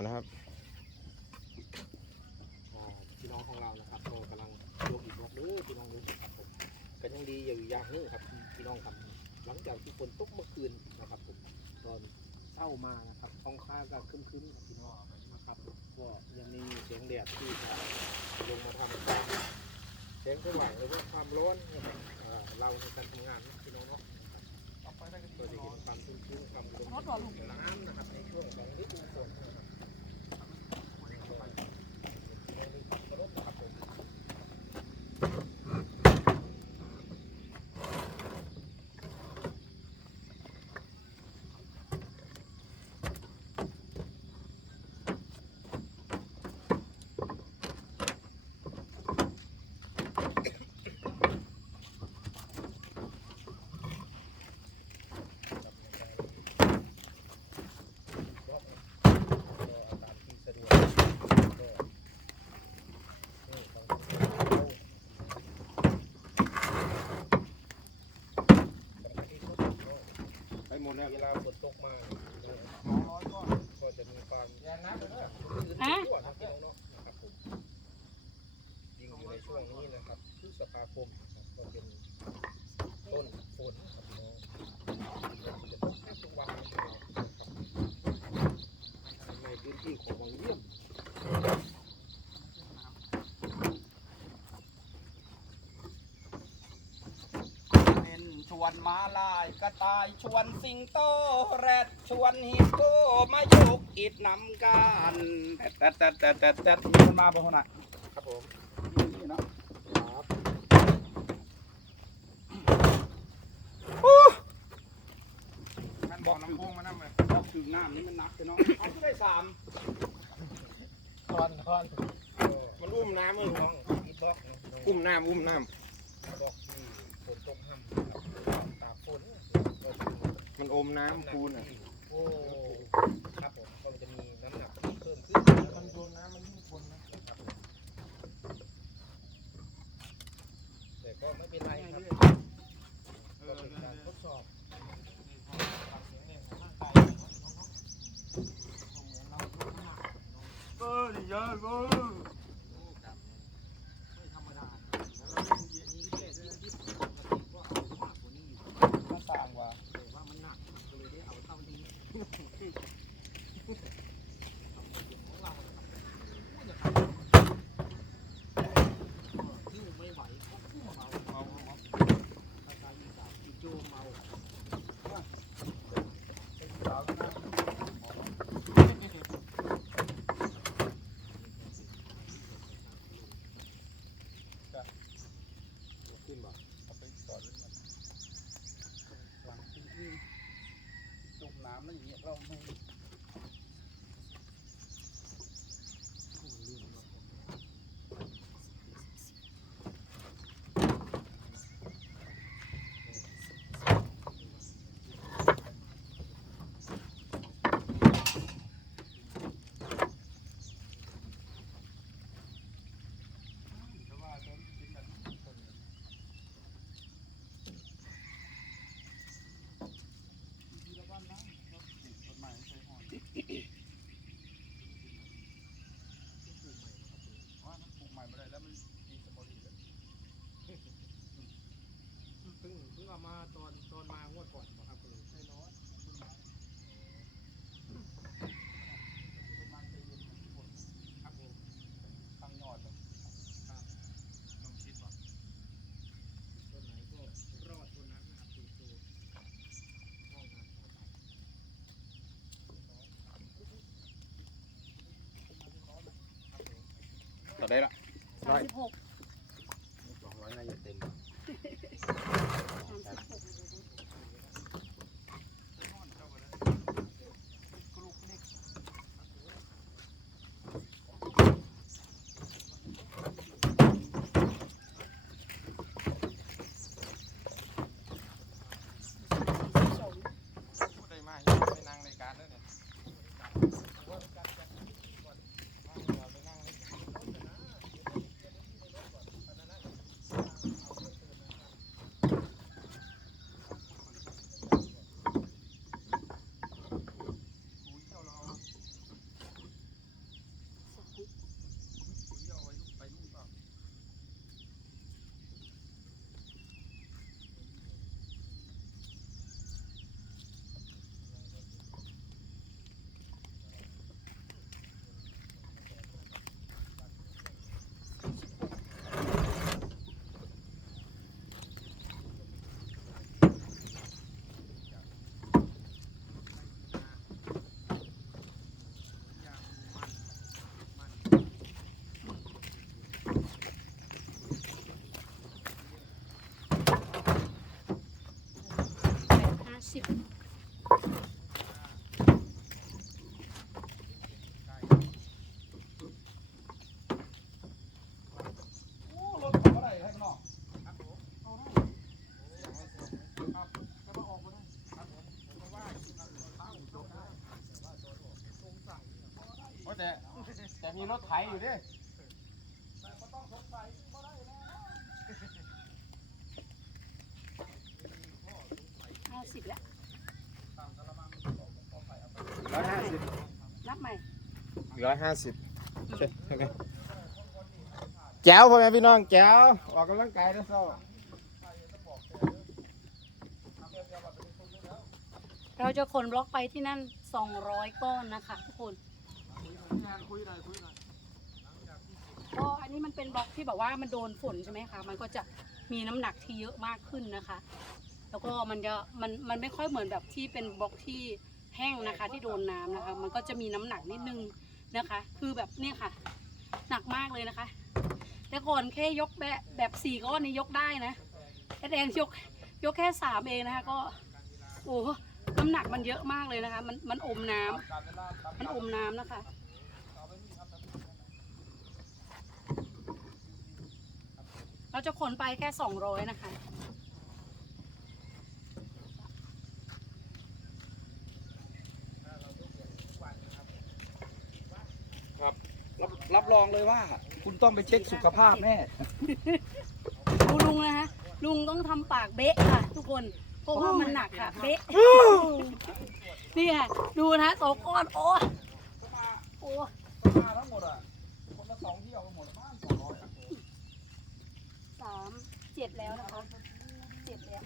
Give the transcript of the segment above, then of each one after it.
อนนะครับอ่าพี่น้องของเรานะครับก็กำลังยกอีกรอบเลยพี่น้องดูนะครับผมก็ยังดีอยู่อย่างหนึงครับพี่น้องครับ หลังจากที่ฝนตกเมื่อคืนนะครับผมตอนเช้ามานะครับท้องฟ้าก็ครึ้มๆครับพี่น้องนะครับก็ยังมีแสงแดดที่จะลงมาทำความแสงสว่างหรือว่าความร้อนให้กับอ่าเราในการทำงานนะพี่น้องเนาะก็จะเห็นความชื้นๆความลมน้ำนะครับในช่วงของฤดูฝนนะครับ ไปหม ดแล้วเวลาฝนตกมาก็จะมีความยาน้ำเลยนะฮะทั่วทั้งเนาะนะครับผมยิ่งอยู่ในช่วงนี้นะครับพฤษภาคมก็เป็นต้นฝนครับน้องจะตกแทบทุกวันนะครับในพื้นที่ของวังเยี่ยม เน้นช วนมาลายกระต่ายชวนสิงโตแรดชวนฮิปโปมาโยกอิดนำกันแต่แต่แต่แต่แต่มีคนมาบ่คนน่ะครับผมนี่เนาะครับมันบอกน้ำพงมานั่นเลยบอกถึงน้ำนี่มันหนักเลยเนาะเอาที่ได้สามทอนทอนมันอุ้มน้ำเลยน้องอีบอกองอุ้มน้ำอุ้มน้ดอกที่ฝนตกห้ำตากฝนก็จะ มันอมน้ำคูนอะโอ้ครับผมก็จะมีน้ำหนักที่เพิ่มขึ้นมันโดนน้ำมันยิ่งคนนะครับแต่ก็ไม่เป็นไรครับก็เป็นการทดสอบความแข็งแรงของร่างกายของน้องๆเหมือนเรายกน้ำหนัก เออนี่เยอะเว้ย ไม่ธรรมดาแล้วเราเล่นเยอะนี้แค่ยิบๆปกติก็เอามากกว่านี้อยู่ มาสร้างว่า แต่ว่ามันหนักครับก็เลยได้เอาเท่านี้ทำเสียงของเรานะครับโอ้ยนะครับหิ้วไม่ไหวก็พุ่งเมาเมาเมาภาษาอีสานอีโจเมา ขึ้นบ่เอาไปสอนเลยกันหลังที่นี่จุ่มน้ำแล้วอย่างเงี้ยเราไม่ แต่ว่าตอนที่กินกันคนเนี่ยทีละวันนะเราปลูกต้นไม้ใช้หอนว่ามันปลูกใหม่ไม่ได้แล้วมันมีสมอรีแล้ว เพิ่ง เพิ่งเอามาตอนตอนมางวดก่อนบ่ครับคุณลุงใช่ร้อนต้นไม้ต้นไม้ใจเย็นมันฝนครับผมข้างยอดแบบต้องคิดว่าต้นไหนก็รอดต้นนั้นนะครับติดตัวห้องงานต่อไปต่อได้ละสามสิบหกสองร้อยน่าจะเต็ม 36 มีรถไถอยู่ดิห้าสิบแล้วร้อยห้าสิบนับใหม่ร้อยห้าสิบใช่ใช่ไหมแจ๋วพ่อแม่พี่น้องแจ๋วออกกำลังกายได้เศร้าเราจะขนบล็อกไปที่นั่น 200 ก้อนนะคะทุกคน ก็อันนี้มันเป็นบล็อกที่แบบว่ามันโดนฝนใช่ไหมคะ มันก็จะมีน้ำหนักที่เยอะมากขึ้นนะคะ แล้วก็มันจะมันมันไม่ค่อยเหมือนแบบที่เป็นบล็อกที่แห้งนะคะ ที่โดนน้ำนะคะ มันก็จะมีน้ำหนักนิดนึงนะคะ คือแบบเนี่ยค่ะ หนักมากเลยนะคะ แต่ก่อนแค่ยกแบบแบบสี่ก้อนนี้ยกได้นะแต่แดนยกยกแค่สามเองนะคะ ก็โอ้น้ำหนักมันเยอะมากเลยนะคะ มันมันอมน้ำมันอมน้ำนะคะ เราจะขนไปแค่สองร้อยนะคะรับรับรองเลยว่า คุณต้องไปเช็คสุขภาพแน่ ดูลุงนะคะลุงต้องทำปากเบ๊ะค่ะ ทุกคน เพราะว่ามันหนักค่ะ เบ๊ะ นี่ค่ะ ดูนะโตก้อนโอ้โอ้ มาทั้งหมดอะ คนละสองเที่ยวกันหมดบ้านสองร้อย สามเจ็ดแล้วนะคะเจ็ดแล้ว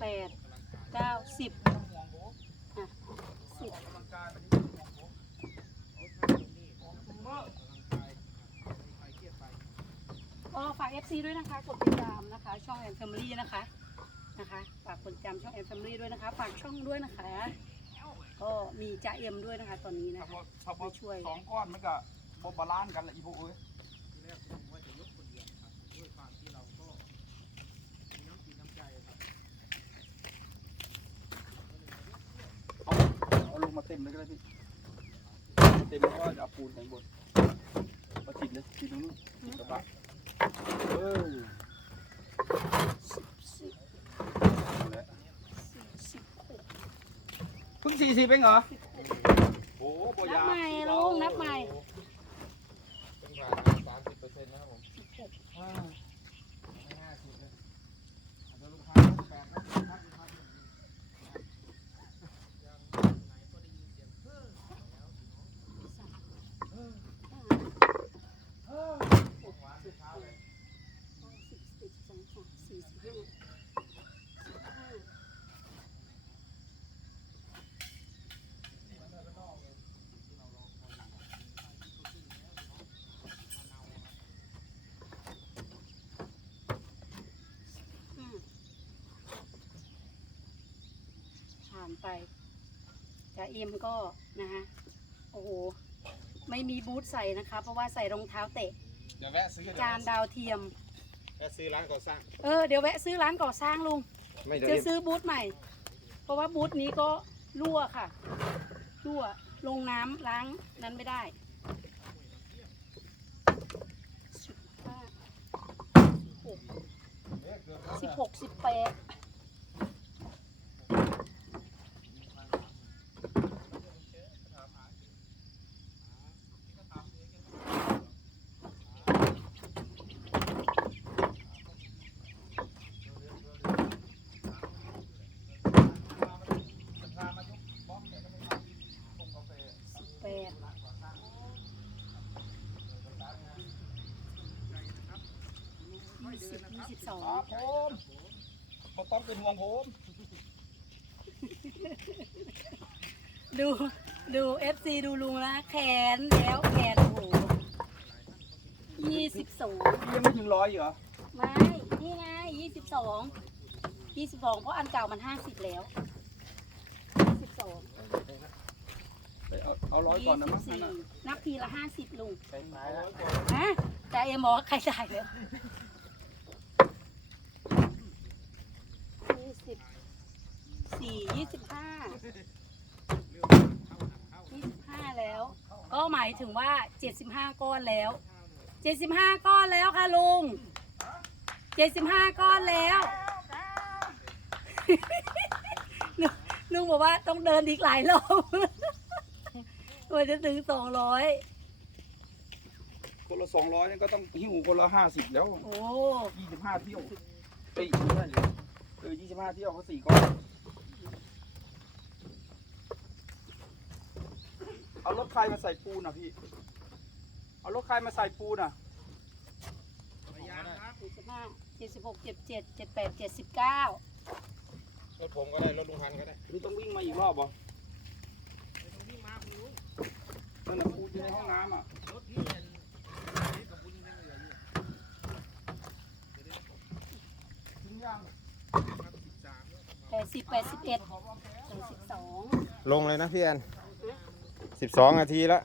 แปดเก้าสิบอะสิบ ก็ฝาก FC ด้วยนะคะ กดติดตามนะคะ ช่องแอนแฟมิลี่นะคะนะคะ ฝากกดติดตามช่องแอนแฟมิลี่ด้วยนะคะ ฝากช่องด้วยนะคะ ก็มีจ่าเอ็มด้วยนะคะตอนนี้นะถ้าคะว่าถ้าไปว่าช่วย สองก้อนมันก็บบาลานซ์กันละอีพวกเอ้ยเอาเอาลงมาเต็มเลยก็ได้พี่เต็มแล้วก็จะเอาปูนแข็งบนมาติดเลยติดตรงนู้นติดกระบะ เออสิบนั่นแหละสิบหกเพิ่งสี่สิบเองเหรอสิบหกโอ้โหนับใหม่ลุงนับใหม่เป็นผ่านสามสิบเปอร์เซ็นต์นะครับผมสิบหกไม่ห้าสิบเลยเดี๋ยวลูกค้าแปดนะพักอยู่พักอยู่ สามห้าหกเจ็ดแปดเก้าสิบสิบเอ็ดสิบสองสิบสามสี่สิบห้าสิบห้า อืม ผ่านไปจ่าเอ็มก็นะคะโอ้โห ไม่มีบูทใส่นะคะ เพราะว่าใส่รองเท้าเตะ เดี๋ยวแวะซื้อจานดาวเทียม แวะซื้อร้านก่อสร้าง เออ เดี๋ยวแวะซื้อร้านก่อสร้างลุง ไม่เดี๋ยวจะเอ็มซื้อบูทใหม่ เพราะว่าบูทนี้ก็รั่วค่ะ รั่ว ลงน้ำล้างนั้นไม่ได้ สิบห้าหกสิบหกสิบแปด สิบแปดยี่ สิบยี่สิบสองครับผมบ่ต้องเป็นห่วงผมดูดูเอฟซีดูลุงนะแขนแล้วแขนโอ้โหยี่สิบสองยังไม่ถึงร้อยอีกเหรอไม่นี่ไงยี่สิบสองยี่สิบสองเพราะอันเก่ามันห้าสิบแล้วยี่สิบสองเอาเอาร้อยก่อนนะมั้งยี่นั่นสิบน่ะสี่นับทีละห้าสิบลุงใช้ไม้แล้วฮะแต่เอ็มบอกว่าใครจ่ายแล้วยี่สิบ สี่ยี่สิบห้ายี่สิบห้าแล้วนก็หมายถึงว่า75ก้อนแล้ว75ก้อนแล้วค่ะลุง75ก้อนแล้วลุงลุงบอกว่าต้องเดินอีกหลายรอบกว่าจะถึง200คนละสองร้อยก็ต้องหิ้วคนละห้าสิบแล้วโอ้ยี่สิบห้าเที่ยวเอ้ยไม่ใช่เลยเออยี่สิบห้าเที่ยวก็สี่ก้อน เอารถใครมาใส่ปูนอะพี่ เอารถใครมาใส่ปูนอะ75 76 77 78 79รถผมก็ได้ รถลุงพันธุ์ก็ได้นี่ต้องวิ่งมาอีกรอบบ่นั่นน่ะปูนอยู่ในห้องน้ำอะ80 81 82ลงเลยนะพี่แอน สิบสองนาทีแล้ว